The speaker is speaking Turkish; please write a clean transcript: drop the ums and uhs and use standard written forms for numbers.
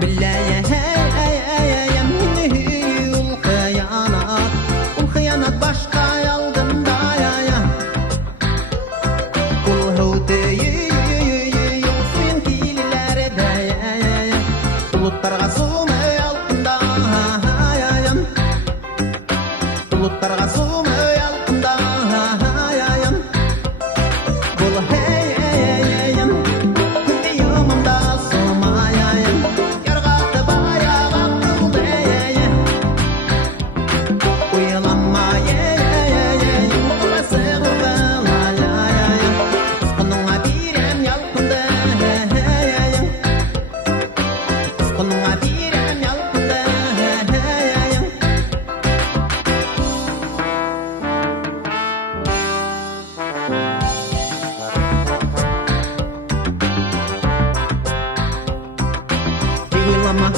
بالله يا مني والخيانات başka yaldında ya kul hutayı yolsun kililere de ya bulutlarga sığma yalqında ya bulutlarga sığma yalqında ya bul hey kıyamamda sığma ya yargıtı bayağı akıldı ya uyalanma yoluma sığırdı ya onunla birem yalqında onunla birem yalqında uyalanma